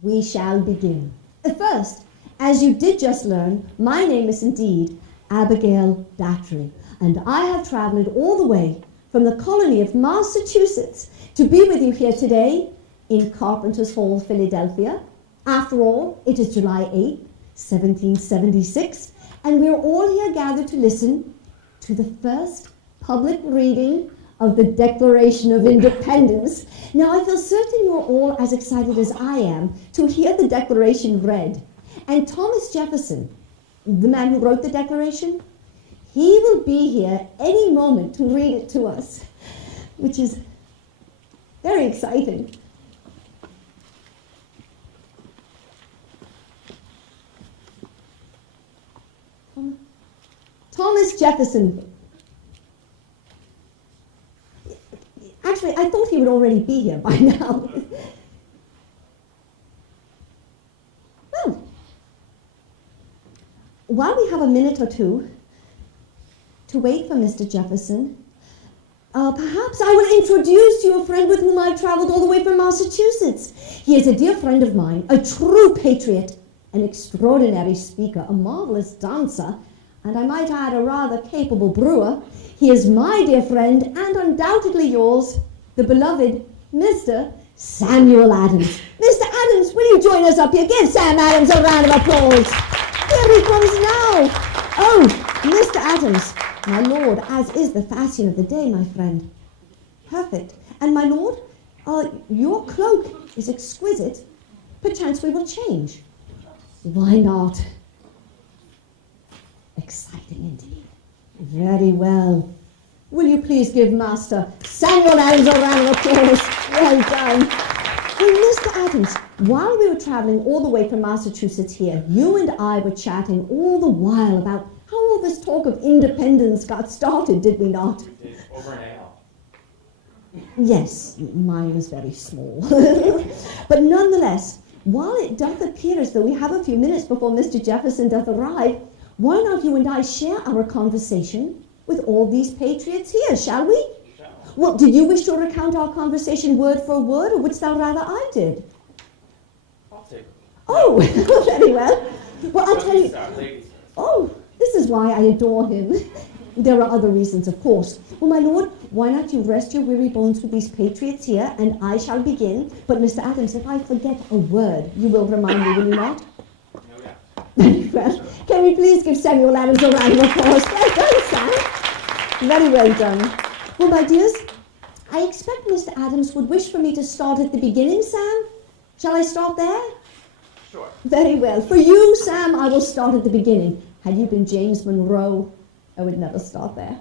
We shall begin. First, as you did just learn, my name is indeed Abigail Datry, and I have traveled all the way from the colony of Massachusetts to be with you here today in Carpenter's Hall, Philadelphia. After all, it is July 8th, 1776, and we're all here gathered to listen to the first public reading of the Declaration of Independence. Now, I feel certain you're all as excited as I am to hear the Declaration read. And Thomas Jefferson, the man who wrote the Declaration, he will be here any moment to read it to us, which is very exciting. Thomas Jefferson. Actually, I thought he would already be here by now. Well, while we have a minute or two to wait for Mr. Jefferson, perhaps I will introduce to you a friend with whom I've traveled all the way from Massachusetts. He is a dear friend of mine, a true patriot, an extraordinary speaker, a marvelous dancer, and I might add a rather capable brewer. He is my dear friend, and undoubtedly yours, the beloved Mr. Samuel Adams. Mr. Adams, will you join us up here? Give Sam Adams a round of applause. Here he comes now. Oh, Mr. Adams, my lord, as is the fashion of the day, my friend. Perfect. And my lord, your cloak is exquisite. Perchance we will change. Why not? Exciting indeed. Very well. Will you please give Master Samuel Adams a round of applause? Well done. Well, Mr. Adams, while we were traveling all the way from Massachusetts here, you and I were chatting all the while about how all this talk of independence got started, did we not? We did, over an ale. Yes, mine was very small. But nonetheless, while it doth appear as though we have a few minutes before Mr. Jefferson doth arrive, why not you and I share our conversation with all these patriots here, shall we? Shall. Well, did you wish to recount our conversation word for word, or wouldst thou rather I did? I'll take it. Oh, very well. Well, I'll tell you. Ladies first. Oh, this is why I adore him. There are other reasons, of course. Well, my lord, why not you rest your weary bones with these patriots here, and I shall begin. But, Mr. Adams, if I forget a word, you will remind me, will you not? No doubt. Very well. Can we please give Samuel Adams a round of applause? Well done, Sam. Very well done. Well, my dears, I expect Mr. Adams would wish for me to start at the beginning, Sam. Shall I start there? Sure. Very well. For you, Sam, I will start at the beginning. Had you been James Monroe, I would never start there.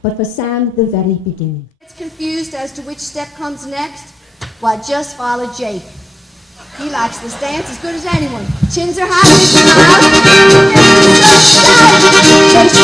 But for Sam, the very beginning. It's confused as to which step comes next. Why, just follow Jake. He likes this dance as good as anyone. Chins are high, hips are loud. Chase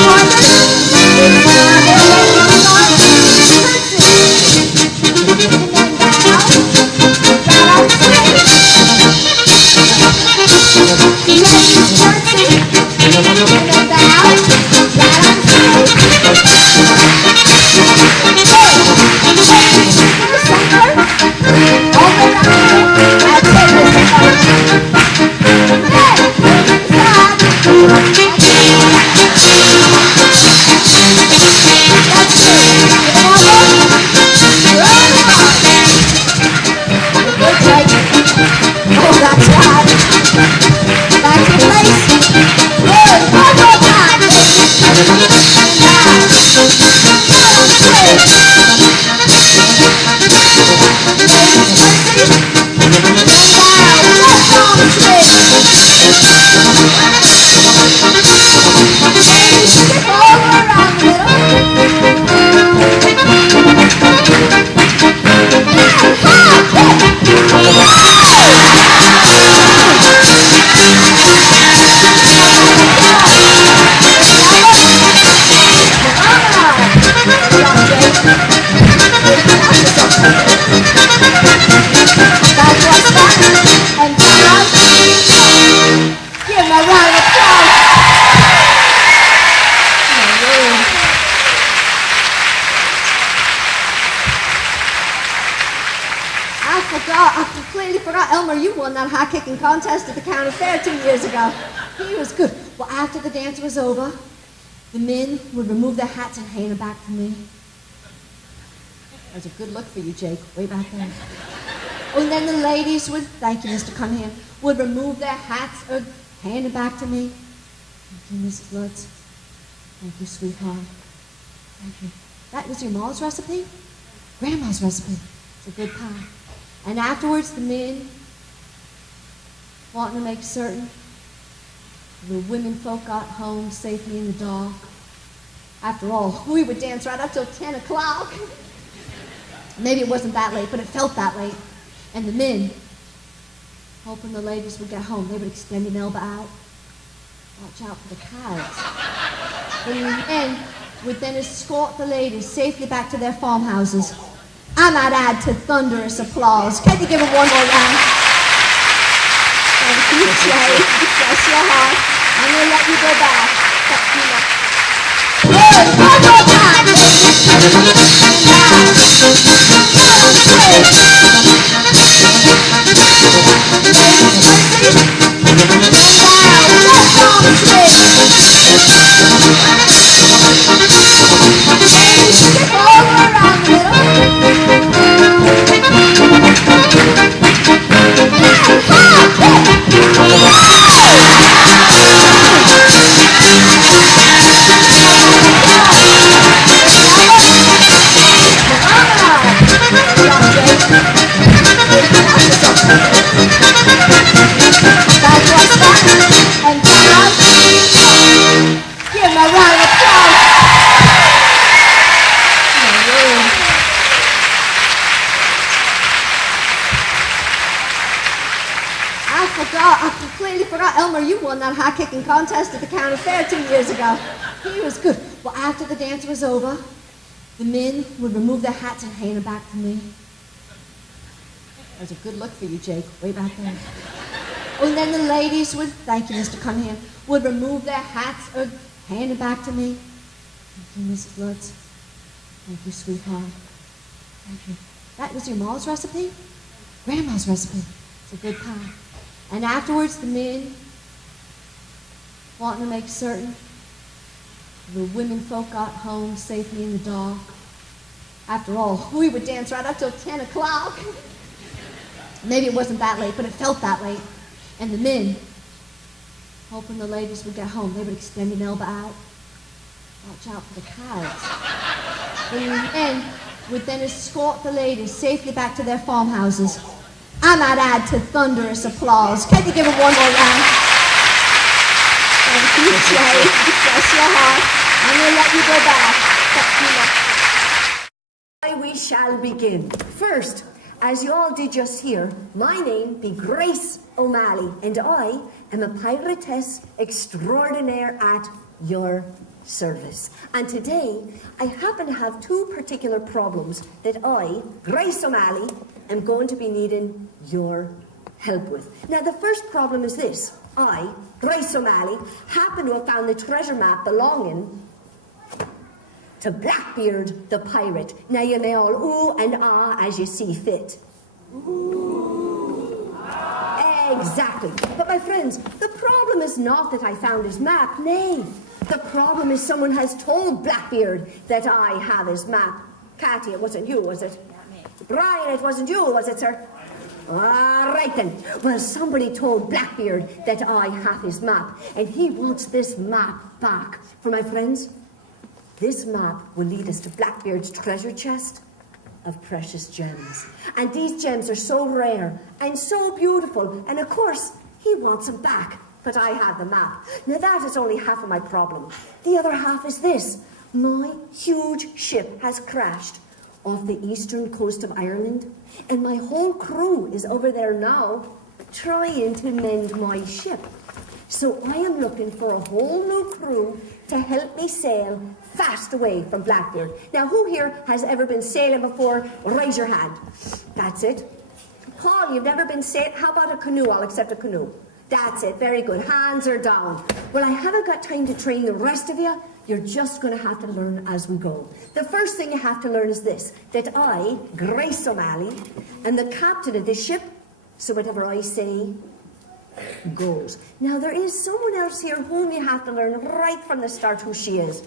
won that hat-kicking contest at the county fair 2 years ago. He was good. Well, after the dance was over, the men would remove their hats and hand them back to me. That was a good look for you, Jake, way back then. And then the ladies would, thank you, Mr. Cunningham, would remove their hats or hand them back to me. Thank you, Mrs. Lutz. Thank you, sweetheart. Thank you. That was your mom's recipe? Grandma's recipe. It's a good pie. And afterwards, the men, wanting to make certain the women folk got home safely in the dark. After all, we would dance right up till 10 o'clock. Maybe it wasn't that late, but it felt that late. And the men, hoping the ladies would get home, they would extend an elbow out. Watch out for the cows. The men would then escort the ladies safely back to their farmhouses. I might add to thunderous applause. Can you give them one more round? Thank you, Jay. Bless your heart. I'm going to let you go back. One more time. Skip all around the you won that hat-kicking contest at the county fair 2 years ago. He was good. Well, after the dance was over, the men would remove their hats and hand them back to me. That was a good look for you, Jake, way back then. And then the ladies would, thank you, Mr. Cunningham, would remove their hats or hand them back to me. Thank you, Mrs. Lutz. Thank you, sweetheart. Thank you. That was your mom's recipe? Grandma's recipe. It's a good pie. And afterwards, the men, wanting to make certain the women folk got home safely in the dark. After all, we would dance right up till 10 o'clock. Maybe it wasn't that late, but it felt that late. And the men, hoping the ladies would get home, they would extend an elbow out. Watch out for the cows. The men would then escort the ladies safely back to their farmhouses. I might add to thunderous applause. Can you give them one more round? Thank you, Jay. Bless your heart. I'm going to let you go back. We shall begin. First, as you all did just hear, my name be Grace O'Malley, and I am a piratess extraordinaire at your service. And today, I happen to have two particular problems that I, Grace O'Malley, am going to be needing your help with. Now, the first problem is this. I, Grace O'Malley, happen to have found the treasure map belonging to Blackbeard the pirate. Now, you may all ooh and ah as you see fit. Ooh. Exactly. But my friends, the problem is not that I found his map. Nay, the problem is someone has told Blackbeard that I have his map. Catty, it wasn't you, was it? Brian, it wasn't you, was it, sir? All right then. Well, somebody told Blackbeard that I have his map, and he wants this map back. For my friends, this map will lead us to Blackbeard's treasure chest of precious gems. And these gems are so rare and so beautiful, and of course, he wants them back. But I have the map. Now that is only half of my problem. The other half is this. My huge ship has crashed off the eastern coast of Ireland, and my whole crew is over there now trying to mend my ship. So I am looking for a whole new crew to help me sail fast away from Blackbeard. Now, who here has ever been sailing before? Raise your hand. That's it. Paul, you've never been sailing? How about a canoe? I'll accept a canoe. That's it. Very good. Hands are down. Well, I haven't got time to train the rest of you. You're just going to have to learn as we go. The first thing you have to learn is this, that I, Grace O'Malley, am the captain of this ship, So whatever I say goes. Now there is someone else here whom you have to learn right from the start who she is.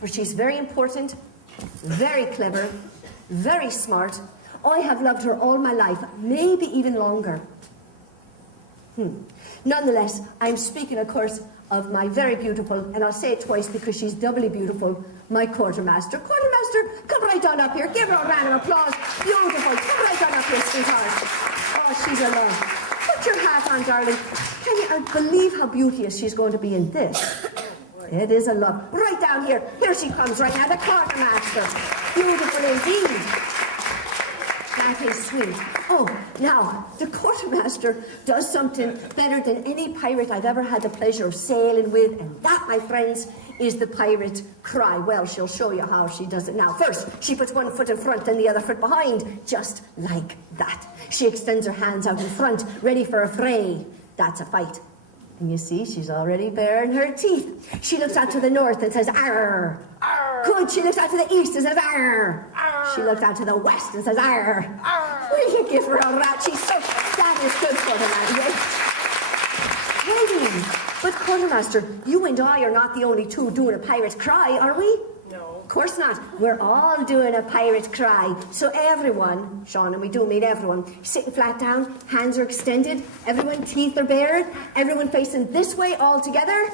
For she's very important, very clever, very smart. I have loved her all my life, maybe even longer. Nonetheless, I'm speaking, of course, of my very beautiful, and I'll say it twice because she's doubly beautiful, my quartermaster. Quartermaster, come right on up here. Give her a round of applause. Beautiful. Come right on up here, sweetheart. Oh, she's a love. Put your hat on, darling. Can you believe how beauteous she's going to be in this? It is a love. Right down here. Here she comes right now, the quartermaster. Beautiful indeed. That is sweet. Oh, now, the quartermaster does something better than any pirate I've ever had the pleasure of sailing with, and that, my friends, is the pirate cry. Well, she'll show you how she does it now. First, she puts one foot in front and the other foot behind, just like that. She extends her hands out in front, ready for a fray. That's a fight. And you see, she's already baring her teeth. She looks out to the north and says, "Arr!" Arr. Good. She looks out to the east and says, "Arr!" Arr. She looks out to the west and says, "Arr!" Arr. Will you give her a rat? She's so... That is good for the man, yes. Hey, but quartermaster, you and I are not the only two doing a pirate cry, are we? No. Of course not. We're all doing a pirate cry. So everyone, Sean, and we do mean everyone, sitting flat down, hands are extended, everyone teeth are bared, everyone facing this way all together.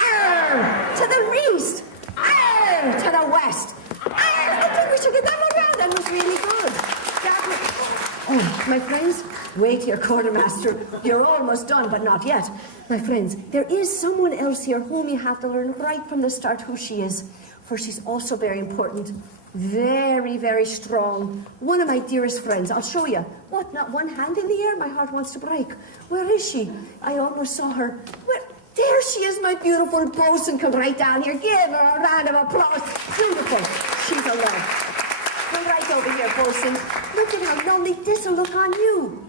Arr! To the east. Arr! To the west. Arr! I think we should get that one round. That was really good. Oh, my friends, wait here, quartermaster. You're almost done, but not yet. My friends, there is someone else here whom you have to learn right from the start who she is. For she's also very important, very, very strong. One of my dearest friends. I'll show you. What, not one hand in the air? My heart wants to break. Where is she? I almost saw her. Where? There she is, my beautiful bosun. Come right down here. Give her a round of applause. Beautiful. She's a love. Come right over here, bosun. Look at how lovely this'll look on you.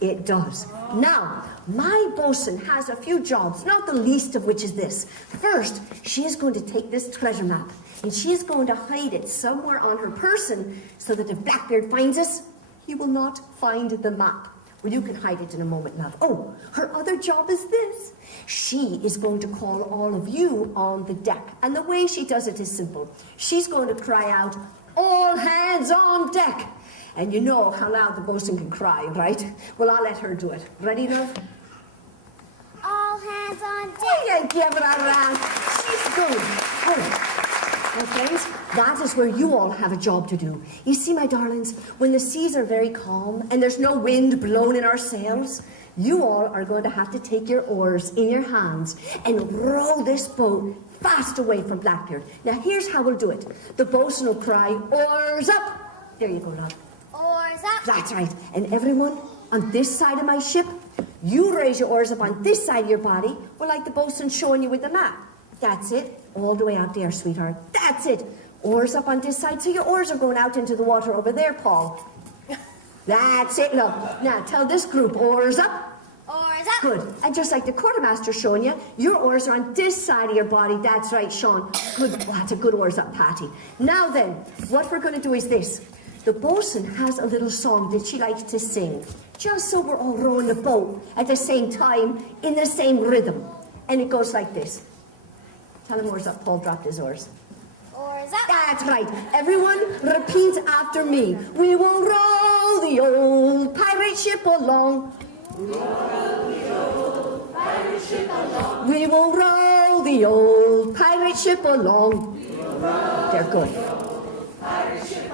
It does. Now, my bosun has a few jobs, not the least of which is this. First, she is going to take this treasure map, and she is going to hide it somewhere on her person so that if Blackbeard finds us, he will not find the map. Well, you can hide it in a moment, love. Oh, her other job is this. She is going to call all of you on the deck, and the way she does it is simple. She's going to cry out, "All hands on deck!" And you know how loud the bosun can cry, right? Well, I'll let her do it. Ready, love? All hands on deck. Oh, yeah, give it a round. She's good. Good. Well, friends, that is where you all have a job to do. You see, my darlings, when the seas are very calm and there's no wind blowing in our sails, you all are going to have to take your oars in your hands and row this boat fast away from Blackbeard. Now, here's how we'll do it. The bosun will cry, "Oars up!" There you go, love. Oars up. That's right. And everyone on this side of my ship, you raise your oars up on this side of your body. Well, like the bosun showing you with the map. That's it. All the way out there, sweetheart. That's it. Oars up on this side. So your oars are going out into the water over there, Paul. That's it, love. Now, tell this group, oars up. Oars up. Good. And just like the quartermaster showing you, your oars are on this side of your body. That's right, Sean. Good. Oh, that's a good oars up, Patty. Now then, what we're going to do is this. The bosun has a little song that she likes to sing, just so we're all rowing the boat at the same time, in the same rhythm. And it goes like this. Tell him oars up. Paul dropped his oars. Oars up. That's right. Everyone repeat after me. We will row the old pirate ship along. We will row the old pirate ship along. We will row the old pirate ship along. They're good.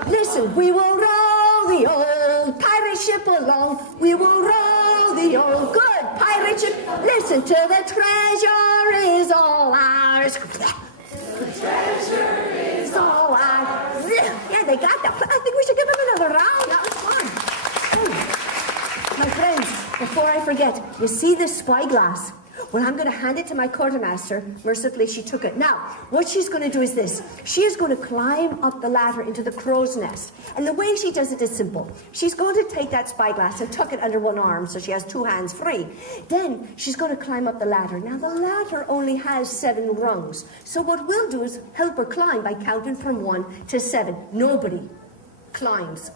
Listen, we will row the old pirate ship along. We will row the old good pirate ship. Listen, till the treasure is all ours. The treasure is all ours. Yeah, they got that. I think we should give them another round. That was fun. Oh. My friends, before I forget, you see this spyglass? Well, I'm going to hand it to my quartermaster. Mercifully, she took it. Now, what she's going to do is this. She is going to climb up the ladder into the crow's nest. And the way she does it is simple. She's going to take that spyglass and tuck it under one arm so she has two hands free. Then she's going to climb up the ladder. Now, the ladder only has 7 rungs. So what we'll do is help her climb by counting from 1 to 7. Nobody climbs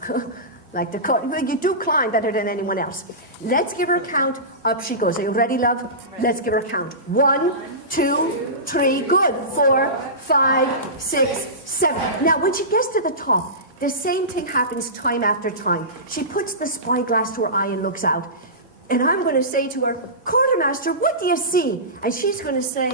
Like the cut. Well, you do climb better than anyone else. Let's give her a count. Up she goes. Are you ready, love? Let's give her a count. 1, 2, 3. Good. 4, 5, 6, 7. Now, when she gets to the top, the same thing happens time after time. She puts the spyglass to her eye and looks out. And I'm going to say to her, Quartermaster, what do you see? And she's going to say,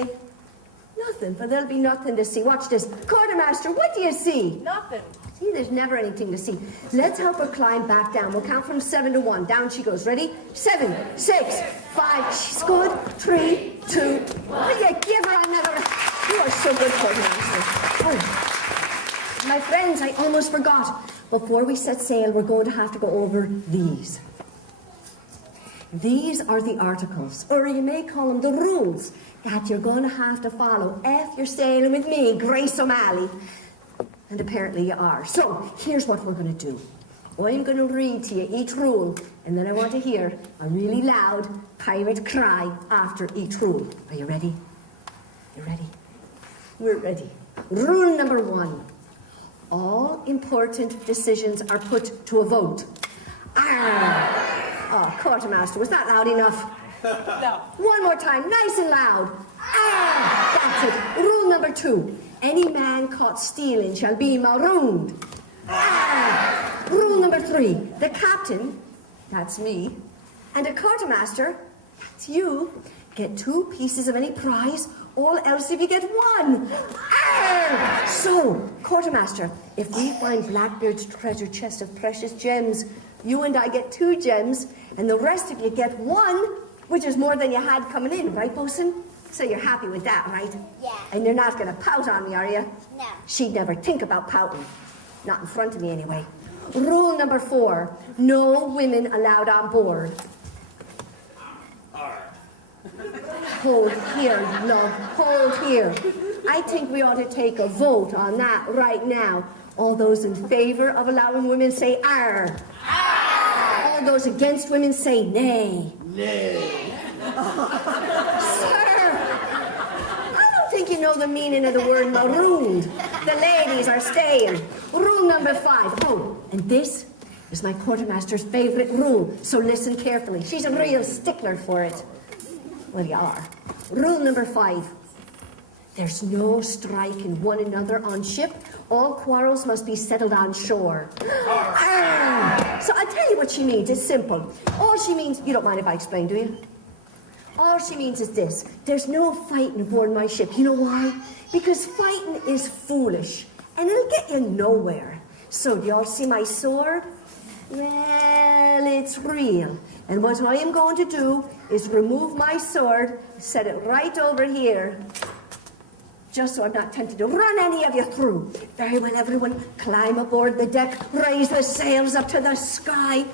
nothing, but there'll be nothing to see. Watch this. Quartermaster, what do you see? Nothing. See, there's never anything to see. Let's help her climb back down. We'll count from 7 to 1. Down she goes. Ready? 7, 6, 5. She's good. 3, 2. Will you give her another? You are so good, Quartermaster. Oh. My friends, I almost forgot. Before we set sail, we're going to have to go over these. These are the articles, or you may call them the rules, that you're going to have to follow if you're sailing with me, Grace O'Malley. And apparently you are. So, here's what we're going to do. I'm going to read to you each rule, and then I want to hear a really loud pirate cry after each rule. Are you ready? You ready? We're ready. Rule number 1. All important decisions are put to a vote. Arr! Oh, Quartermaster, was that loud enough? No. One more time, nice and loud. Ah, that's it. Rule number 2. Any man caught stealing shall be marooned. Ah. Rule number 3. The captain, that's me, and a quartermaster, that's you, get 2 pieces of any prize, all else if you get 1. Ah. So, quartermaster, if we find Blackbeard's treasure chest of precious gems, you and I get 2 gems, and the rest of you get 1, which is more than you had coming in, right, Bosun? So you're happy with that, right? Yeah. And you're not going to pout on me, are you? No. She'd never think about pouting. Not in front of me, anyway. Rule number 4. No women allowed on board. Hold here, love. Hold here. I think we ought to take a vote on that right now. All those in favor of allowing women say "arr." All those against women say nay. Nay. Sir, I don't think you know the meaning of the word marooned. The ladies are staying. Rule number 5. Oh, and this is my quartermaster's favorite rule, so listen carefully. She's a real stickler for it. Well, you are. Rule number 5. There's no striking one another on ship. All quarrels must be settled on shore. Ah! So I tell you what she means. It's simple. All she means, you don't mind if I explain, do you? All she means is this. There's no fighting aboard my ship. You know why? Because fighting is foolish. And it'll get you nowhere. So do you all see my sword? Well, it's real. And what I am going to do is remove my sword, set it right over here, just so I'm not tempted to run any of you through. Very well, everyone, climb aboard the deck, raise the sails up to the sky.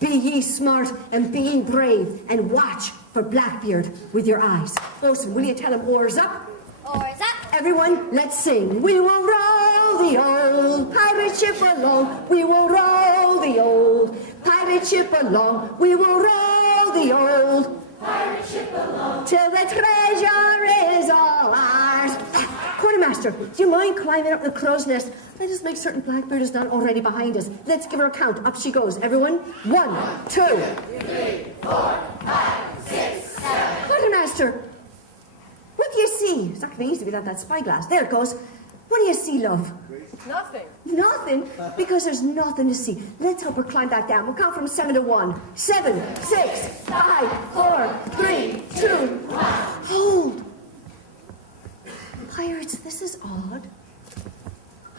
Be ye smart and be ye brave, and watch for Blackbeard with your eyes. Bosun, will you tell him oars up? Oars up. Everyone, let's sing. We will roll the old pirate ship along. We will roll the old pirate ship along. We will roll the old pirate ship along till the treasure is all ours. Quartermaster, do you mind climbing up the crow's nest? Let us make certain Blackbeard is not already behind us. Let's give her a count. Up she goes. Everyone. 1, 2, 3, 4, 5, 6, 7. Quartermaster, what do you see? It's not going to be easy without that spyglass. There it goes. What do you see, love? Nothing. Nothing? Because there's nothing to see. Let's help her climb back down. We'll count from 7 to 1. 7, 6, 5, 4, 3, 2, 1. Hold. Pirates, this is odd.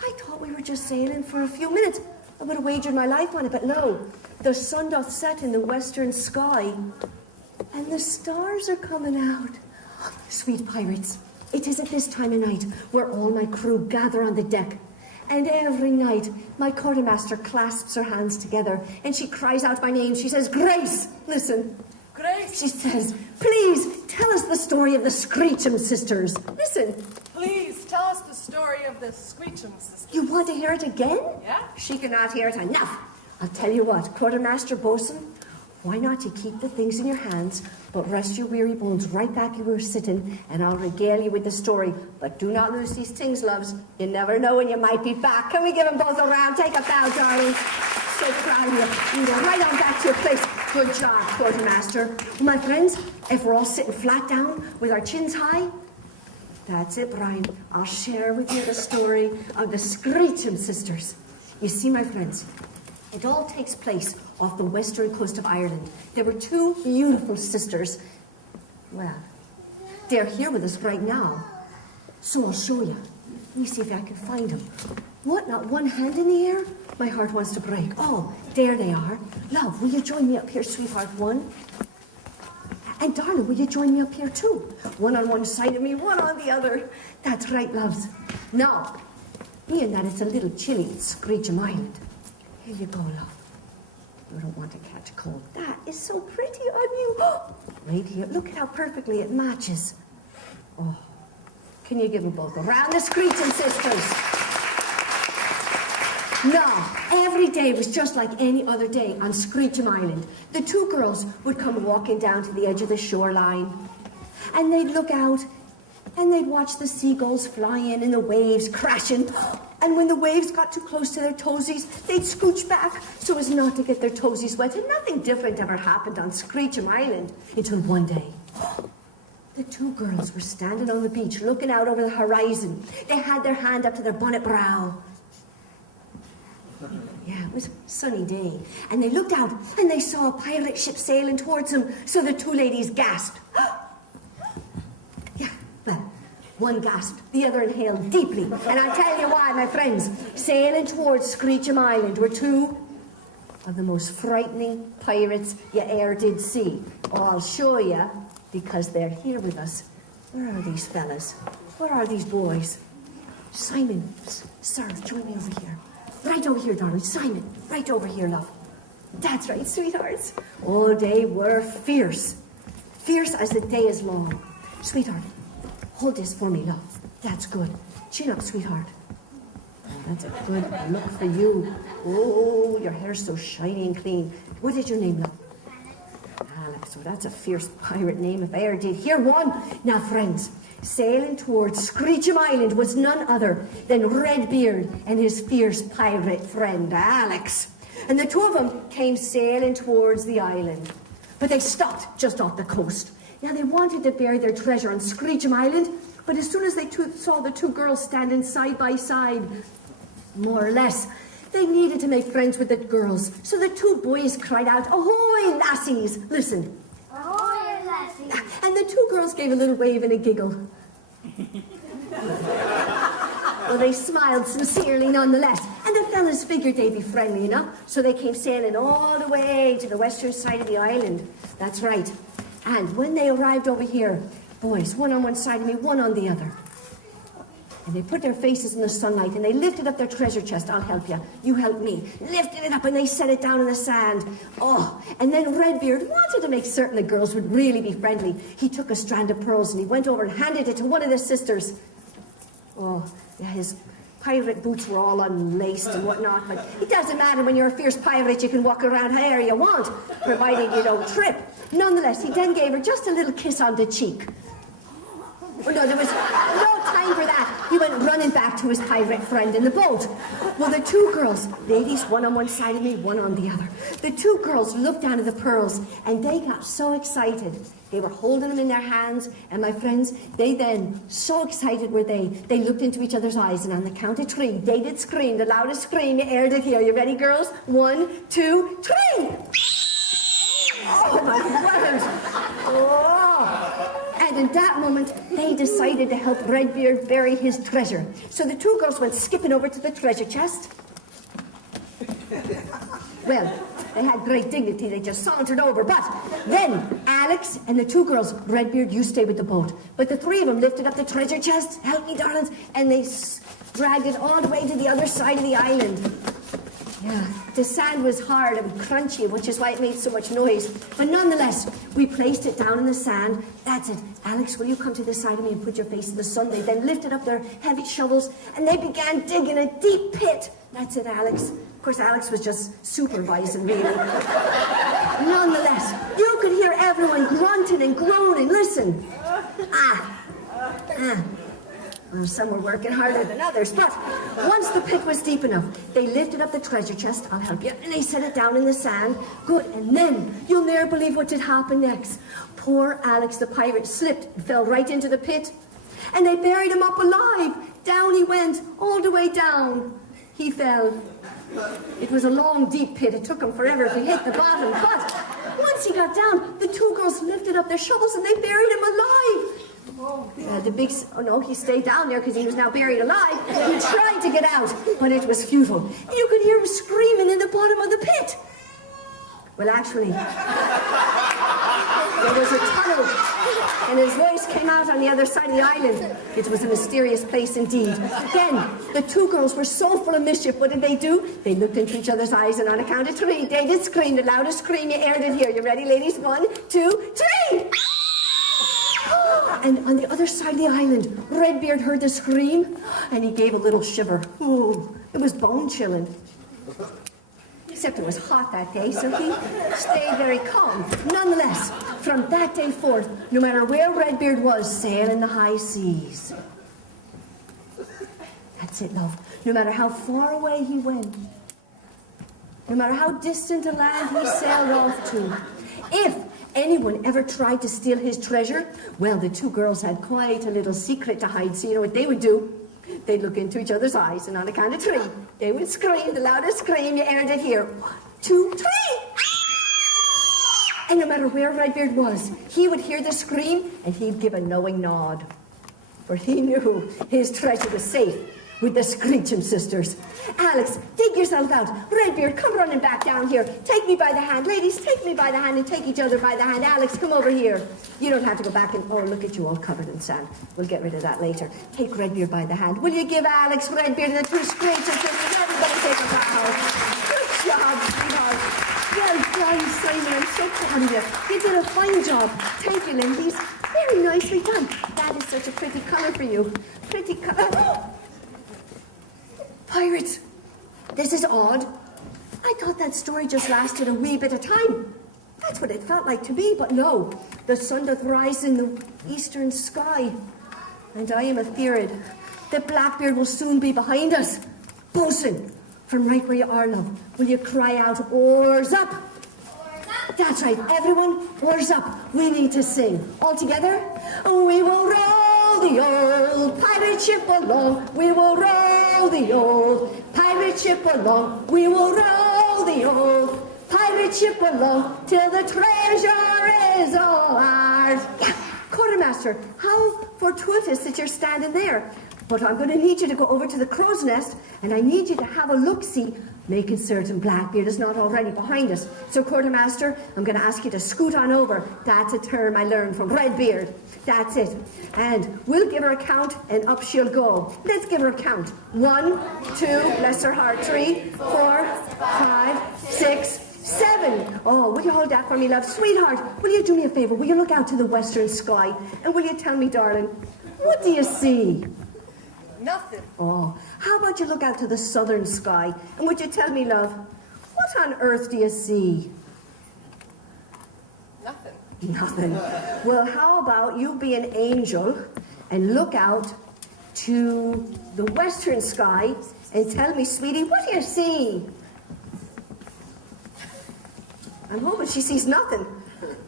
I thought we were just sailing for a few minutes. I would have wagered my life on it, but no. The sun doth set in the western sky, and the stars are coming out. Sweet pirates, it is at this time of night where all my crew gather on the deck. And every night, my quartermaster clasps her hands together, and she cries out my name. She says, Grace, listen. Grace, She says, please tell us the story of the Screechum sisters. Listen. please tell us the story of the Screechum sisters. You want to hear it again? Yeah? She cannot hear it enough. I'll tell you what, Quartermaster Bosun, why not you keep the things in your hands, but rest your weary bones right back where you were sitting, and I'll regale you with the story. But do not lose these things, loves. You never know when you might be back. Can we give them both a round? Take a bow, darling. So great crowd here. You go right on back to your place. Good job, quartermaster. Well, my friends, if we're all sitting flat down with our chins high, that's it, Brian. I'll share with you the story of the Screechum sisters. You see, my friends, it all takes place off the western coast of Ireland. There were two beautiful sisters. Well, they're here with us right now. So I'll show you. Let me see if I can find them. What, not one hand in the air? My heart wants to break. Oh, there they are. Love, will you join me up here, sweetheart? One. And darling, will you join me up here too? One on one side of me, one on the other. That's right, loves. Now, being that it's a little chilly at Screechum Island, here you go, love. You don't want to catch a cold. That is so pretty on you. Right here, look at how perfectly it matches. Oh, can you give them both a round of Screechum sisters? Now, every day was just like any other day on Screechum Island. The two girls would come walking down to the edge of the shoreline, and they'd look out, and they'd watch the seagulls fly in and the waves crashing. And when the waves got too close to their toesies, they'd scooch back so as not to get their toesies wet. And nothing different ever happened on Screechum Island until one day. The two girls were standing on the beach looking out over the horizon. They had their hand up to their bonnet brow. Yeah, it was a sunny day. And they looked out and they saw a pirate ship sailing towards them. So the two ladies gasped. Yeah, well, one gasped, the other inhaled deeply. And I'll tell you why, my friends. Sailing towards Screechum Island were two of the most frightening pirates you e'er did see. Oh, I'll show you, because they're here with us. Where are these fellas? Where are these boys? Simon, sir, join me over here. Right over here, darling. Simon, right over here, love. That's right, sweethearts. Oh, they were fierce. Fierce as the day is long. Sweetheart, hold this for me, love. That's good. Chin up, sweetheart. Oh, that's a good look for you. Oh, your hair's so shiny and clean. What is your name, love? Alex. So that's a fierce pirate name if I ever did hear one. Now, friends, sailing towards Screechum Island was none other than Redbeard and his fierce pirate friend, Alex. And the two of them came sailing towards the island. But they stopped just off the coast. Now, they wanted to bury their treasure on Screechum Island, but as soon as they saw the two girls standing side by side, more or less, they needed to make friends with the girls. So the two boys cried out, "Ahoy, lassies!" Listen. Ahoy, lassie! And the two girls gave a little wave and a giggle. Well, they smiled sincerely nonetheless. And the fellas figured they'd be friendly enough, so they came sailing all the way to the western side of the island. That's right. And when they arrived over here, boys, one on one side of me, one on the other. And they put their faces in the sunlight and they lifted up their treasure chest. I'll help you. You help me. Lifted it up and they set it down in the sand. Oh, and then Redbeard wanted to make certain the girls would really be friendly. He took a strand of pearls and he went over and handed it to one of the sisters. Oh, yeah, his pirate boots were all unlaced and whatnot, but it doesn't matter when you're a fierce pirate. You can walk around however you want, provided you don't trip. Nonetheless, he then gave her just a little kiss on the cheek. Oh, no, there was no time for that. He went running back to his pirate friend in the boat. Well, the two girls, ladies, one on one side of me, one on the other. The two girls looked down at the pearls, and they got so excited. They were holding them in their hands, and my friends, they then, so excited were they looked into each other's eyes, and on the count of three, they did scream, the loudest scream you ever did hear. You ready, girls? 1, 2, 3! Oh, my brothers! Oh! And in that moment, they decided to help Redbeard bury his treasure. So the two girls went skipping over to the treasure chest. Well, they had great dignity. They just sauntered over. But then Alex and the two girls, Redbeard, you stay with the boat. But the three of them lifted up the treasure chest, help me, darlings, and they dragged it all the way to the other side of the island. Yeah, the sand was hard and crunchy, which is why it made so much noise. But nonetheless, we placed it down in the sand. That's it. Alex, will you come to this side of me and put your face in the sun? They then lifted up their heavy shovels, and they began digging a deep pit. That's it, Alex. Of course, Alex was just supervising, really. Nonetheless, you could hear everyone grunting and groaning. Listen. Well, some were working harder than others, but once the pit was deep enough, they lifted up the treasure chest, I'll help you, and they set it down in the sand. Good, and then, you'll never believe what did happen next. Poor Alex the pirate slipped and fell right into the pit. And they buried him up alive. Down he went, all the way down. He fell. It was a long, deep pit. It took him forever to hit the bottom. But once he got down, the two girls lifted up their shovels and they buried him alive. He stayed down there because he was now buried alive. He tried to get out, but it was futile. You could hear him screaming in the bottom of the pit. Well, actually, there was a tunnel, and his voice came out on the other side of the island. It was a mysterious place indeed. Again, the two girls were so full of mischief. What did they do? They looked into each other's eyes, and on a count of three, they did scream. The loudest scream you ever did hear. You ready, ladies? 1, 2, 3! And on the other side of the island, Redbeard heard the scream, and he gave a little shiver. Oh, it was bone-chilling. Except it was hot that day, so he stayed very calm. Nonetheless, from that day forth, no matter where Redbeard was, sailing the high seas. That's it, love. No matter how far away he went, no matter how distant a land he sailed off to, if anyone ever tried to steal his treasure, well, the two girls had quite a little secret to hide, so you know what they would do? They'd look into each other's eyes, and on a count of three, they would scream, the loudest scream you ever did hear. 1, 2, 3! And no matter where Redbeard was, he would hear the scream, and he'd give a knowing nod. For he knew his treasure was safe with the Screechum sisters. Alex, dig yourself out. Redbeard, come running back down here. Take me by the hand. Ladies, take me by the hand and take each other by the hand. Alex, come over here. You don't have to go back and... Oh, look at you all covered in sand. We'll get rid of that later. Take Redbeard by the hand. Will you give Alex, Redbeard, and the two Screechum sisters? Everybody take a bow. Good job, sweetheart. Well done, Simon. I'm so proud of you. You did a fine job. Thank you, ladies. Very nicely done. That is such a pretty colour for you. Pretty colour. Pirates, this is odd. I thought that story just lasted a wee bit of time. That's what it felt like to me, but no. The sun doth rise in the eastern sky. And I am afeared that Blackbeard will soon be behind us. Bosun, from right where you are, love, will you cry out, oars up? That's right, everyone, oars up. We need to sing. All together? We will roll the old pirate ship along. We will roll the old pirate ship along. We will roll the old pirate ship along till the treasure is all ours. Yeah. Quartermaster, how fortuitous that you're standing there. But I'm going to need you to go over to the crow's nest, and I need you to have a look-see, making certain Blackbeard is not already behind us. So, Quartermaster, I'm going to ask you to scoot on over. That's a term I learned from Redbeard. That's it. And we'll give her a count, and up she'll go. Let's give her a count. 1, 2, bless her heart, 3, 4, 5, 6, 7. Oh, will you hold that for me, love? Sweetheart, will you do me a favor? Will you look out to the western sky, and will you tell me, darling, what do you see? Nothing. Oh, how about you look out to the southern sky, and would you tell me, love, what on earth do you see? Nothing. Nothing. Well, how about you be an angel and look out to the western sky and tell me, sweetie, what do you see? I'm hoping she sees nothing.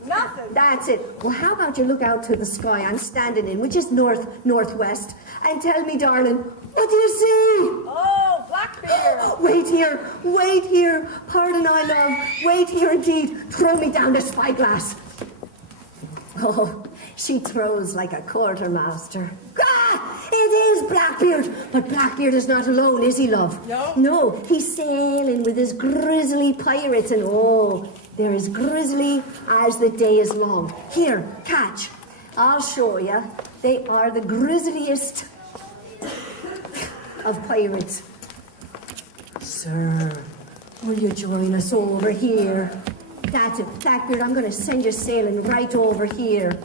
Nothing. That's it. Well, how about you look out to the sky I'm standing in, which is northwest, and tell me, darling, what do you see? Oh, Blackbeard. Wait here. Pardon, I love. Wait here indeed. Throw me down the spyglass. Oh, she throws like a quartermaster. Ah, it is Blackbeard. But Blackbeard is not alone, is he, love? No. No, he's sailing with his grizzly pirates, and oh, they're as grizzly as the day is long. Here, catch. I'll show you. They are the grisliest of pirates. Sir, will you join us over here? That's it. Blackbeard, I'm going to send you sailing right over here,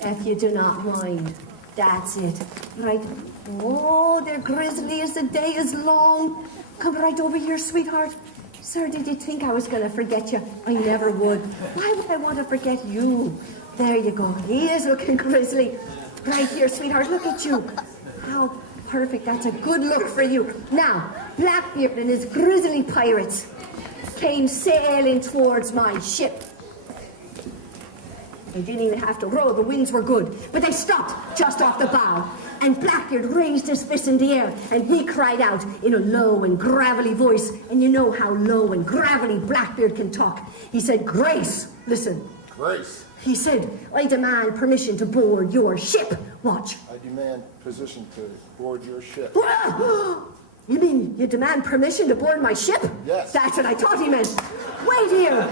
if you do not mind. That's it. Right. Oh, they're grisly as the day is long. Come right over here, sweetheart. Sir, did you think I was going to forget you? I never would. Why would I want to forget you? There you go. He is looking grisly. Right here, sweetheart. Look at you. How perfect. That's a good look for you. Now, Blackbeard and his grizzly pirates came sailing towards my ship. They didn't even have to row, the winds were good. But they stopped just off the bow. And Blackbeard raised his fist in the air and he cried out in a low and gravelly voice. And you know how low and gravelly Blackbeard can talk. He said, "Grace, listen." Grace, He said, "I demand permission to board your ship." Watch. I demand position to board your ship. You mean you demand permission to board my ship? Yes. That's what I thought he meant. Wait here.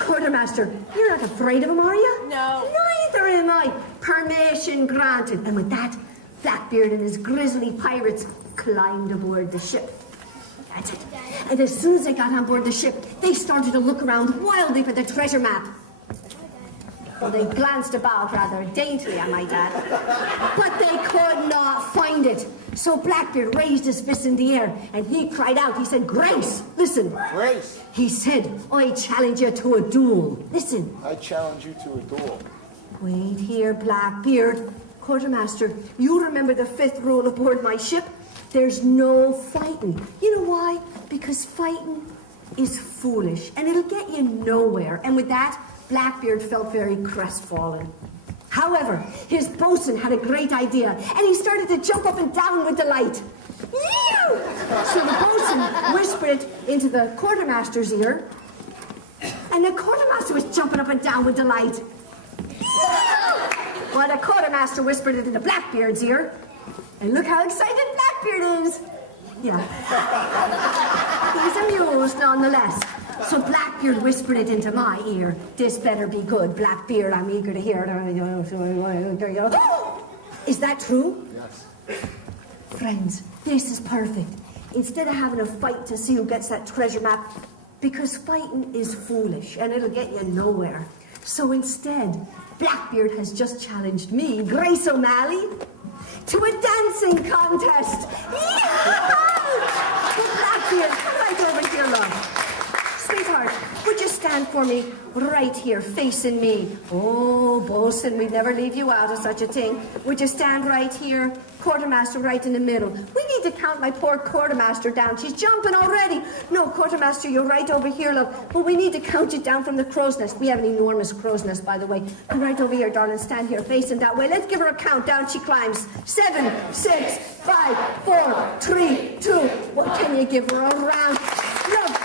Quartermaster, you're not afraid of him, are you? No. Neither am I. Permission granted. And with that, Blackbeard and his grizzly pirates climbed aboard the ship. That's it. And as soon as they got on board the ship, they started to look around wildly for the treasure map. Well, they glanced about rather daintily, I might add. But they could not find it. So Blackbeard raised his fist in the air and he cried out. He said, "Grace, listen." Grace, He said, "I challenge you to a duel." Listen. I challenge you to a duel. Wait here, Blackbeard. Quartermaster, you remember the 5th rule aboard my ship? There's no fighting. You know why? Because fighting is foolish and it'll get you nowhere. And with that, Blackbeard felt very crestfallen. However, his bosun had a great idea, and he started to jump up and down with delight. Yew! So the bosun whispered it into the quartermaster's ear, and the quartermaster was jumping up and down with delight. Yew! Well, the quartermaster whispered it into Blackbeard's ear, and look how excited Blackbeard is. Yeah. He's amused nonetheless. So Blackbeard whispered it into my ear. "This better be good, Blackbeard. I'm eager to hear it." Is that true? Yes. Friends, this is perfect. Instead of having a fight to see who gets that treasure map, because fighting is foolish and it'll get you nowhere. So instead, Blackbeard has just challenged me, Grace O'Malley, to a dancing contest. Yeah! Blackbeard, come right over here, love. Sweetheart, would you stand for me right here, facing me? Oh, bosun, we'd never leave you out of such a thing. Would you stand right here? Quartermaster right in the middle. We need to count my poor quartermaster down. She's jumping already. No, quartermaster, you're right over here, love. But we need to count you down from the crow's nest. We have an enormous crow's nest, by the way. Come right over here, darling. Stand here, facing that way. Let's give her a count. Down she climbs. 7, 6, 5, 4, 3, 2. What can you give her a round? Love.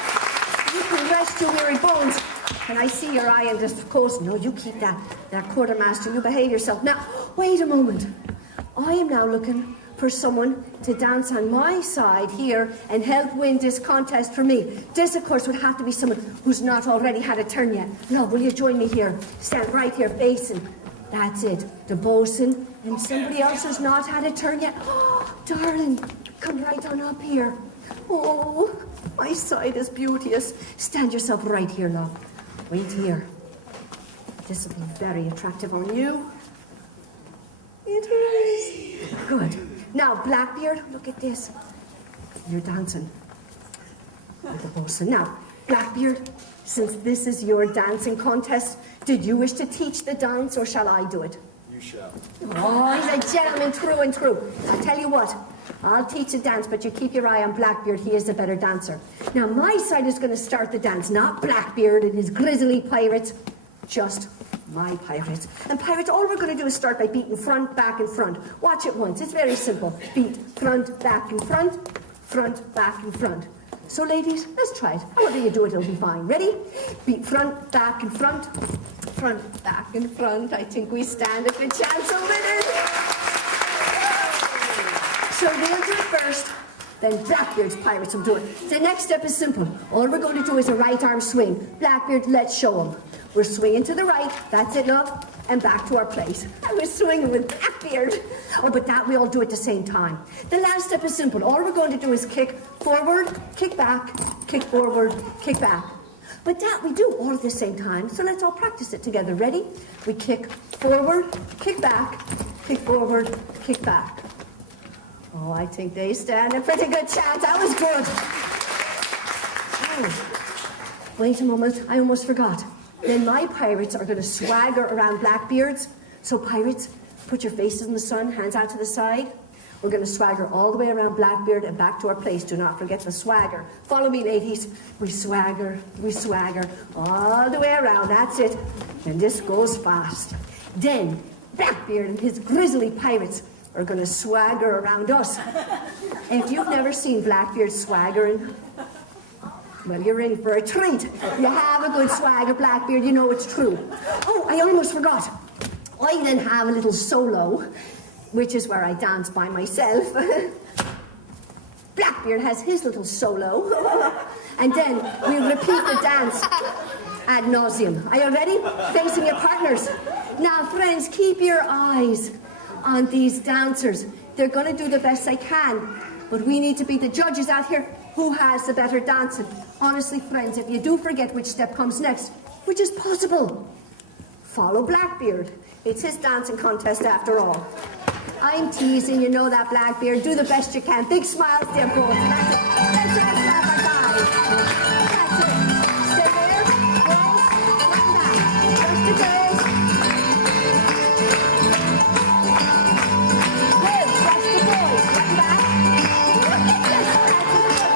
You can rest your weary bones. Can I see your eye and just coast? No, you keep that quartermaster. You behave yourself. Now, wait a moment. I am now looking for someone to dance on my side here and help win this contest for me. This, of course, would have to be someone who's not already had a turn yet. Now, will you join me here? Stand right here facing. That's it. The bosun and somebody else who's not had a turn yet. Oh, darling, come right on up here. Oh, my side is beauteous. Stand yourself right here, love. Wait here. This will be very attractive on you. It is. Good. Now, Blackbeard, look at this. You're dancing with the bosun. Now, Blackbeard, since this is your dancing contest, did you wish to teach the dance or shall I do it? You shall. Oh, he's a gentleman through and through. I'll tell you what, I'll teach the dance, but you keep your eye on Blackbeard. He is the better dancer. Now, my side is going to start the dance, not Blackbeard and his grizzly pirates, just my pirates. And pirates, all we're going to do is start by beating front, back, and front. Watch it once. It's very simple. Beat front, back, and front, front, back, and front. So, ladies, let's try it. However you do it, it'll be fine. Ready? Beat front, back, and front, front, back, and front. I think we stand a good chance of winning. So we'll do it first, then Blackbeard's pirates will do it. The next step is simple. All we're going to do is a right arm swing. Blackbeard, let's show him. We're swinging to the right, that's it, love, and back to our place. I was swinging with Blackbeard. Oh, but that we all do at the same time. The last step is simple. All we're going to do is kick forward, kick back, kick forward, kick back. But that we do all at the same time, so let's all practice it together. Ready? We kick forward, kick back, kick forward, kick back. Oh, I think they stand a pretty good chance. That was good. Oh, wait a moment. I almost forgot. Then my pirates are going to swagger around Blackbeard's. So pirates, put your faces in the sun, hands out to the side. We're going to swagger all the way around Blackbeard and back to our place. Do not forget the swagger. Follow me, ladies. We swagger, all the way around. That's it. And this goes fast. Then Blackbeard and his grisly pirates are going to swagger around us. If you've never seen Blackbeard swaggering, well, you're in for a treat. You have a good swagger, Blackbeard. You know it's true. Oh, I almost forgot. I then have a little solo, which is where I dance by myself. Blackbeard has his little solo. And then we'll repeat the dance ad nauseum. Are you ready? Facing your partners. Now, friends, keep your eyes on these dancers. They're going to do the best they can. But we need to be the judges out here. Who has the better dancing? Honestly, friends, if you do forget which step comes next, which is possible, follow Blackbeard. It's his dancing contest after all. I'm teasing, you know that, Blackbeard. Do the best you can. Big smiles, dear boys. That's it. That's it. Snap our thighs. That's it. Stay there. Roll. Come back. Just the girls. Good. Just the boys. Come back. Look at this.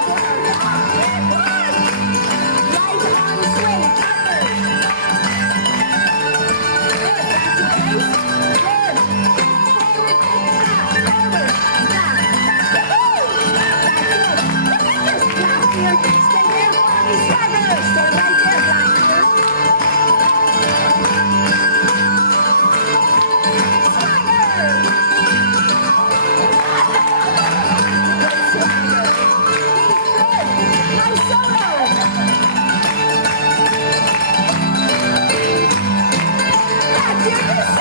Right on swing. Backwards. Good. Back to base. Good.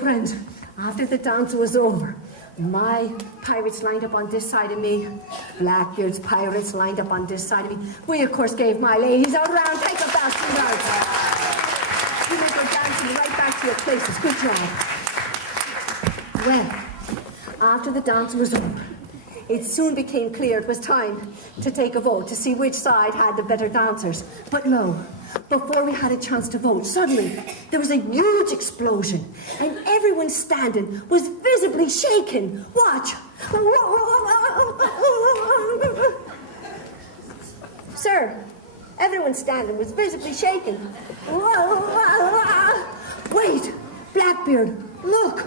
Friends, after the dance was over, my pirates lined up on this side of me, Blackbeard's pirates lined up on this side of me. We, of course, gave my ladies a round. Take a bow, sweethearts. You may go dancing right back to your places. Good job. Well, after the dance was over, it soon became clear it was time to take a vote to see which side had the better dancers. But no, before we had a chance to vote, suddenly there was a huge explosion, and everyone standing was visibly shaken. Watch. Sir, everyone standing was visibly shaken. Wait, Blackbeard, look.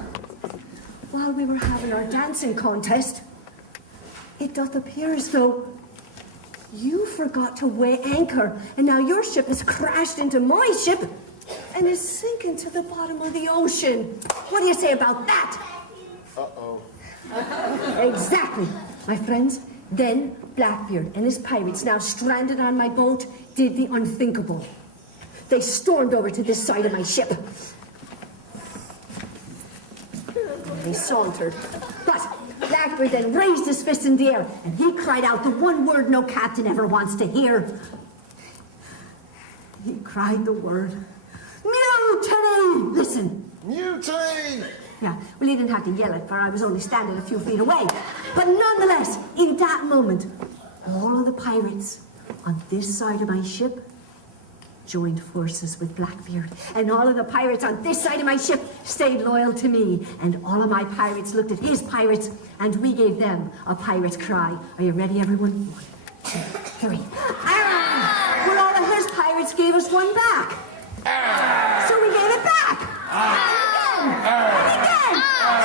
While we were having our dancing contest, it doth appear as though you forgot to weigh anchor, and now your ship has crashed into my ship and is sinking to the bottom of the ocean. What do you say about that? Uh-oh. Exactly, my friends. Then Blackbeard and his pirates, now stranded on my boat, did the unthinkable. They stormed over to this side of my ship. They sauntered. But Blackbeard then raised his fist in the air, and he cried out the one word no captain ever wants to hear. He cried the word, mutiny! Listen. Mutiny! Yeah, well, he didn't have to yell it, for I was only standing a few feet away. But nonetheless, in that moment, all of the pirates on this side of my ship joined forces with Blackbeard. And all of the pirates on this side of my ship stayed loyal to me. And all of my pirates looked at his pirates, and we gave them a pirate cry. Are you ready, everyone? 1, 2, 3. Ah! Well, all of his pirates gave us one back. Ah! So we gave it back. Ah! And again. And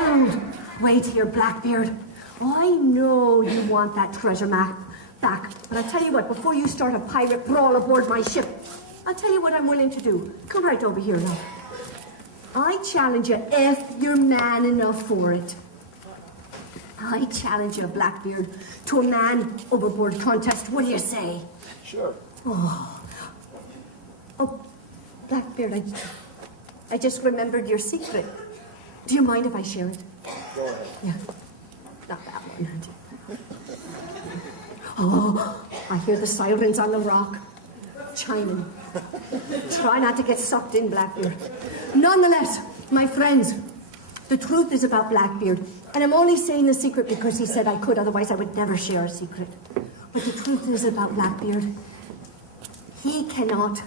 again. Oh, wait here, Blackbeard. I know you want that treasure map back, but I tell you what, before you start a pirate brawl aboard my ship, I'll tell you what I'm willing to do. Come right over here now. I challenge you if you're man enough for it. I challenge you, Blackbeard, to a man overboard contest. What do you say? Sure. Oh, Blackbeard, I just remembered your secret. Do you mind if I share it? Go ahead. Yeah. Not that one. Oh, I hear the sirens on the rock. Chiming. Try not to get sucked in, Blackbeard. Nonetheless, my friends, the truth is about Blackbeard. And I'm only saying the secret because he said I could, otherwise I would never share a secret. But the truth is about Blackbeard. He cannot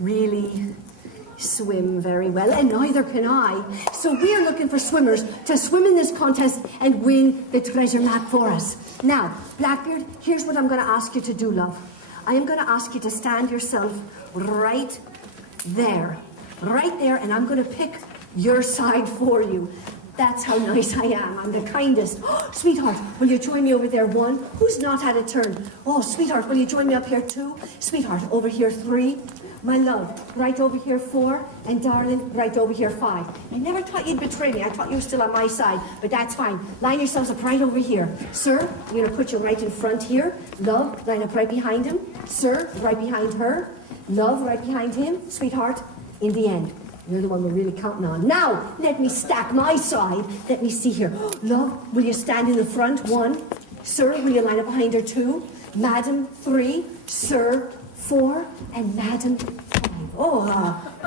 really swim very well, and neither can I. So we're looking for swimmers to swim in this contest and win the treasure map for us. Now, Blackbeard, here's what I'm going to ask you to do, love. I am going to ask you to stand yourself right there, and I'm going to pick your side for you. That's how nice I am. I'm the kindest. Oh, sweetheart, will you join me over there? 1. Who's not had a turn? Oh, sweetheart, will you join me up here? 2. Sweetheart, over here 3. My love, right over here 4. And darling, right over here 5. I never thought you'd betray me. I thought you were still on my side, but that's fine. Line yourselves up right over here. Sir, I'm going to put you right in front here. Love, line up right behind him. Sir, right behind her. Love, right behind him. Sweetheart, in the end. You're the one we're really counting on. Now, let me stack my side. Let me see here. Love, will you stand in the front? 1. Sir, will you line up behind her? 2. Madam, 3. Sir, 4. And Madam, 5. Oh,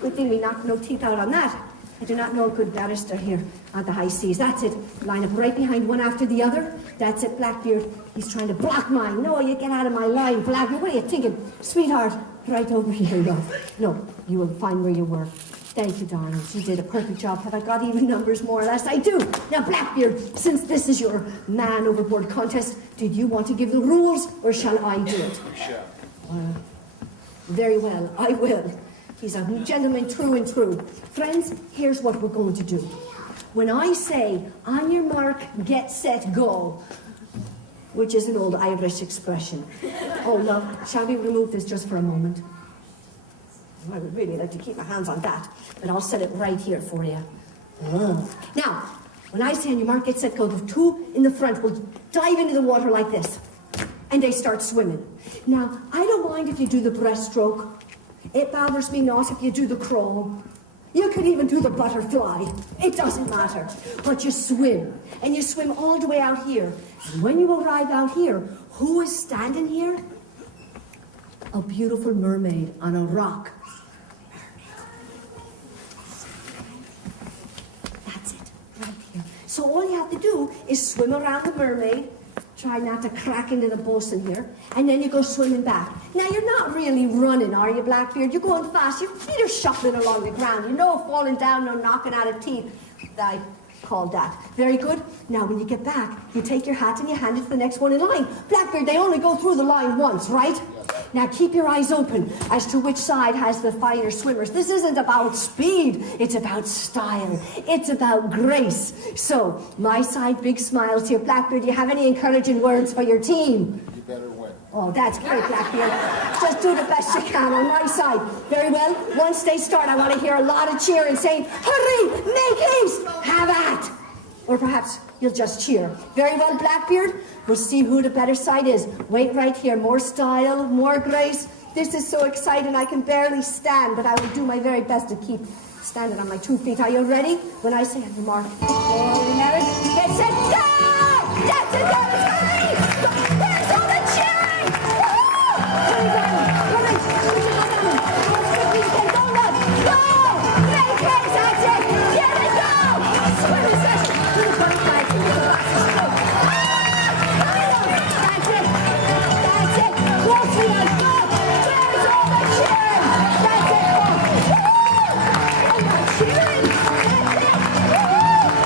good thing we knocked no teeth out on that. I do not know a good barrister here on the high seas. That's it. Line up right behind one after the other. That's it, Blackbeard. He's trying to block mine. No, you get out of my line, Blackbeard. What are you thinking? Sweetheart, right over here, love. No, you will find where you were. Thank you, darling. You did a perfect job. Have I got even numbers, more or less? I do. Now, Blackbeard, since this is your man overboard contest, did you want to give the rules, or shall I do it? Sure. Very well, I will. He's a gentleman true and true. Friends, here's what we're going to do. When I say, on your mark, get set, go, which is an old Irish expression. Oh, love, shall we remove this just for a moment? I would really like to keep my hands on that, but I'll set it right here for you. Now, when I say on your mark, get set, go, the 2 in the front will dive into the water like this, and they start swimming. Now, I don't mind if you do the breaststroke. It bothers me not if you do the crawl. You could even do the butterfly. It doesn't matter. But you swim, and you swim all the way out here. And when you arrive out here, who is standing here? A beautiful mermaid on a rock. That's it, right here. So all you have to do is swim around the mermaid. Try not to crack into the bosun here. And then you go swimming back. Now, you're not really running, are you, Blackbeard? You're going fast. Your feet are shuffling along the ground. You know, falling down, no knocking out of teeth. I called that. Very good. Now, when you get back, you take your hat and you hand it to the next one in line. Blackbeard, they only go through the line once, right? Now, keep your eyes open as to which side has the finer swimmers. This isn't about speed. It's about style. It's about grace. So, my side, big smiles here. Blackbeard, do you have any encouraging words for your team? You better win. Oh, that's great, Blackbeard. Just do the best you can on my side. Very well. Once they start, I want to hear a lot of cheering saying, hurry, make haste, have at. Or perhaps you'll just cheer. Very well, Blackbeard. We'll see who the better side is. Wait right here. More style, more grace. This is so exciting I can barely stand, but I will do my very best to keep standing on my 2 feet. Are you ready? When I say on your mark, get set, go! That's it, hurry! Where's all the cheering? Hurry, darling. Hurry. Put your hand on him. Go, love. Go! Make haste, that's it. Here we go! Swimming session. Do the butterfly. Do the fastest stroke. That's it. That's it. Go, sweetheart. Go. Where's all the cheering? That's it. Go. Oh, my cheering. That's it.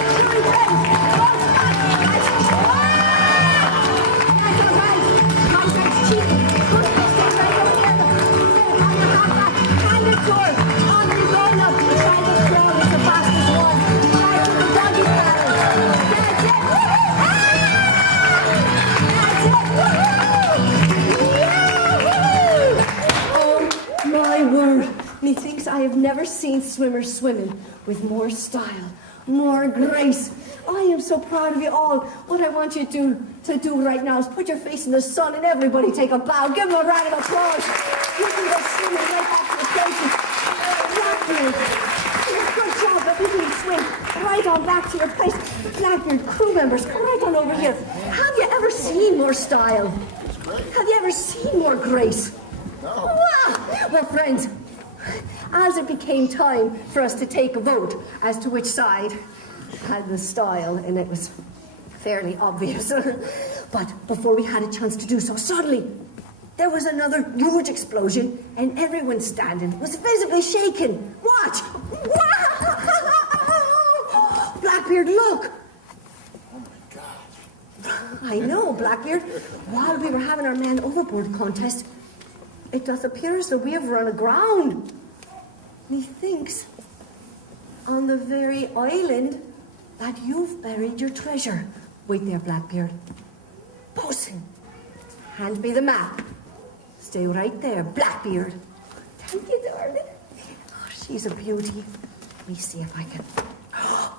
Cheering friends. Go, Scott. That's it. That's all right. My friend's cheating. Good. Stand right over here. On the hot back. Hand it to her. On you go, love. Try the throw. It's the fastest one. Try to the doggy paddle. That's it. That's it. Oh, my word. Methinks I have never seen swimmers swimming with more style, more grace. I am so proud of you all. What I want you to do right now is put your face in the sun and everybody take a bow. Give them a round of applause. You can go swimming right back to the places. Blackbeard, good job, but you can swim right on back to your place. Blackbeard crew members, come right on over here. Have you ever seen more style? Have you ever seen more grace? No. Well, friends, as it became time for us to take a vote as to which side had the style, and it was fairly obvious. But before we had a chance to do so, suddenly there was another huge explosion, and everyone standing was visibly shaken. What? Blackbeard, look! Oh my God. I know, Blackbeard. While we were having our man overboard contest, it doth appear as though we have run aground. Methinks on the very island that you've buried your treasure. Wait there, Blackbeard. Bosun, hand me the map. Stay right there, Blackbeard. Thank you, darling. Oh, she's a beauty. Let me see if I can.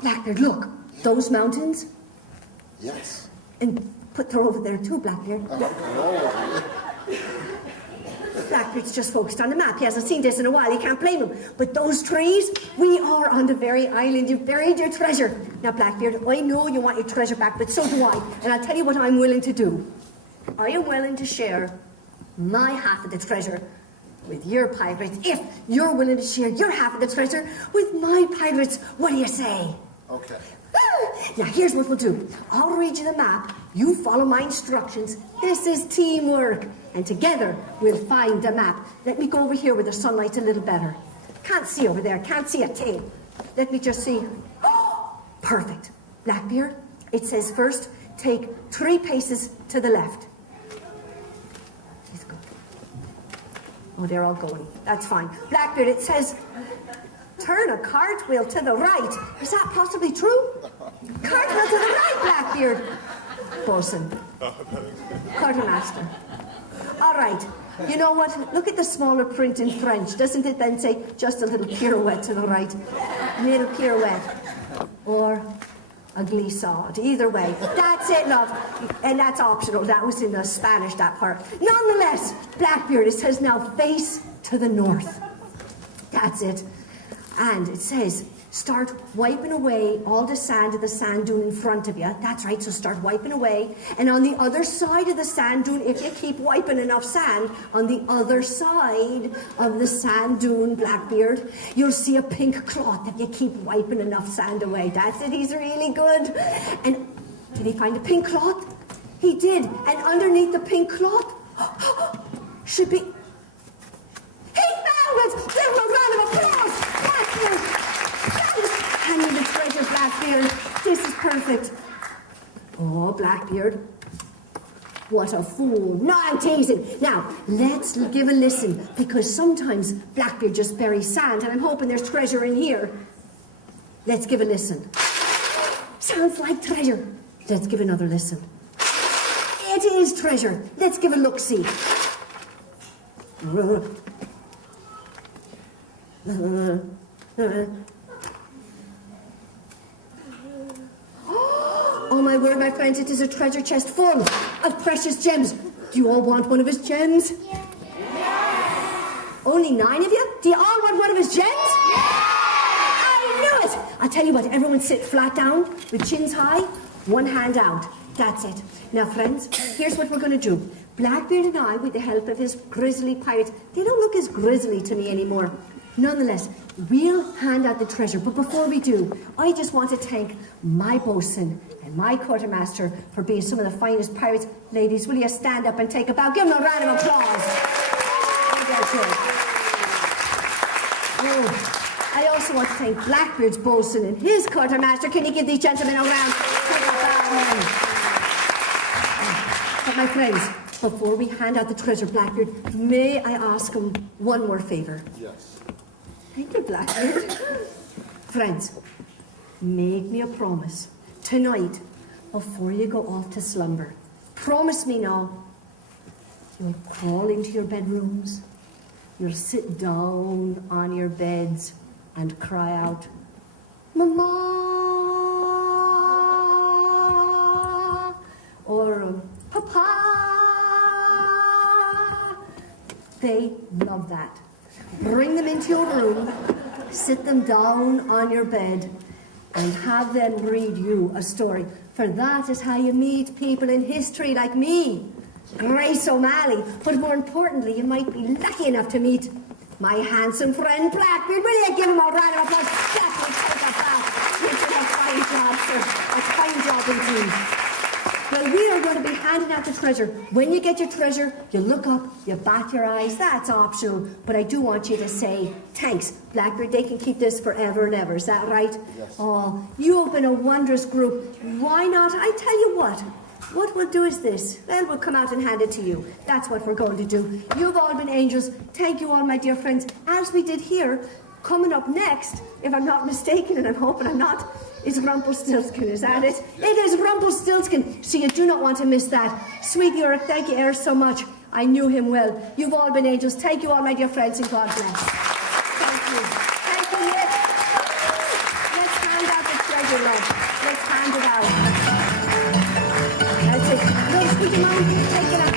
Blackbeard, look. Those mountains. Yes. And they're over there too, Blackbeard. No. Blackbeard's just focused on the map. He hasn't seen this in a while. You can't blame him. But those trees, we are on the very island. You've buried your treasure. Now, Blackbeard, I know you want your treasure back, but so do I. And I'll tell you what I'm willing to do. I am willing to share my half of the treasure with your pirates if you're willing to share your half of the treasure with my pirates. What do you say? Okay. Now, here's what we'll do. I'll read you the map. You follow my instructions. This is teamwork. And together, we'll find the map. Let me go over here where the sunlight's a little better. Can't see over there. Can't see a thing. Let me just see. Perfect. Blackbeard, it says first, take 3 paces to the left. He's good. Oh, they're all going. That's fine. Blackbeard, it says turn a cartwheel to the right. Is that possibly true? Cartwheel to the right, Blackbeard. Bosun. Quartermaster. All right. You know what? Look at the smaller print in French. Doesn't it then say just a little pirouette to the right? A little pirouette. Or a glissade. Either way. That's it, love. And that's optional. That was in the Spanish, that part. Nonetheless, Blackbeard, it says now face to the north. That's it. And it says, start wiping away all the sand of the sand dune in front of you. That's right, so start wiping away. And on the other side of the sand dune, if you keep wiping enough sand, on the other side of the sand dune, Blackbeard, you'll see a pink cloth if you keep wiping enough sand away. That's it, he's really good. And did he find a pink cloth? He did. And underneath the pink cloth should be... He found it! Give him a round of applause! Hand me the treasure, Blackbeard. This is perfect. Oh, Blackbeard. What a fool. No, I'm teasing. Now, let's give a listen, because sometimes Blackbeard just buries sand, and I'm hoping there's treasure in here. Let's give a listen. Sounds like treasure. Let's give another listen. It is treasure. Let's give a look-see. Oh my word, my friends, it is a treasure chest full of precious gems. Do you all want one of his gems? Yes. Only 9 of you? Do you all want one of his gems? Yes. I knew it! I'll tell you what, everyone sit flat down with chins high, one hand out. That's it. Now, friends, here's what we're going to do. Blackbeard and I, with the help of his grizzly pirates, they don't look as grizzly to me anymore. Nonetheless, we'll hand out the treasure. But before we do, I just want to thank my bosun and my quartermaster for being some of the finest pirates. Ladies, will you stand up and take a bow? Give them a round of applause. Oh, I also want to thank Blackbeard's bosun and his quartermaster. Can you give these gentlemen a round? Take a bow. But my friends, before we hand out the treasure, Blackbeard, may I ask him one more favor? Yes. Thank you, Blackbeard. Friends, make me a promise tonight before you go off to slumber. Promise me now. You'll crawl into your bedrooms. You'll sit down on your beds and cry out, Mama! room. Papa! They love that. Bring them into your room, sit them down on your bed, and have them read you a story. For that is how you meet people in history like me, Grace O'Malley. But more importantly, you might be lucky enough to meet my handsome friend Blackbeard. Will you give him a round of applause? Blackbeard, take a bath. You did a fine job, sir. A fine job indeed. Well, we are going to be handing out the treasure. When you get your treasure, you look up, you bat your eyes. That's optional. But I do want you to say thanks. Blackbeard, they can keep this forever and ever. Is that right? Yes. Oh, you have been a wondrous group. Why not? I tell you what. What we'll do is this. Well, we'll come out and hand it to you. That's what we're going to do. You've all been angels. Thank you all, my dear friends. As we did here, coming up next, if I'm not mistaken, and I'm hoping I'm not, is Rumpelstiltskin. Is that it? It is Rumpelstiltskin. So you do not want to miss that. Sweet Yorick, thank you ever so much. I knew him well. You've all been angels. Thank you all, my dear friends, and God bless. Thank you. Thank you, Nick. Let's hand out the treasure, love. Let's hand it out. That's it. Rose, would you mind taking it out?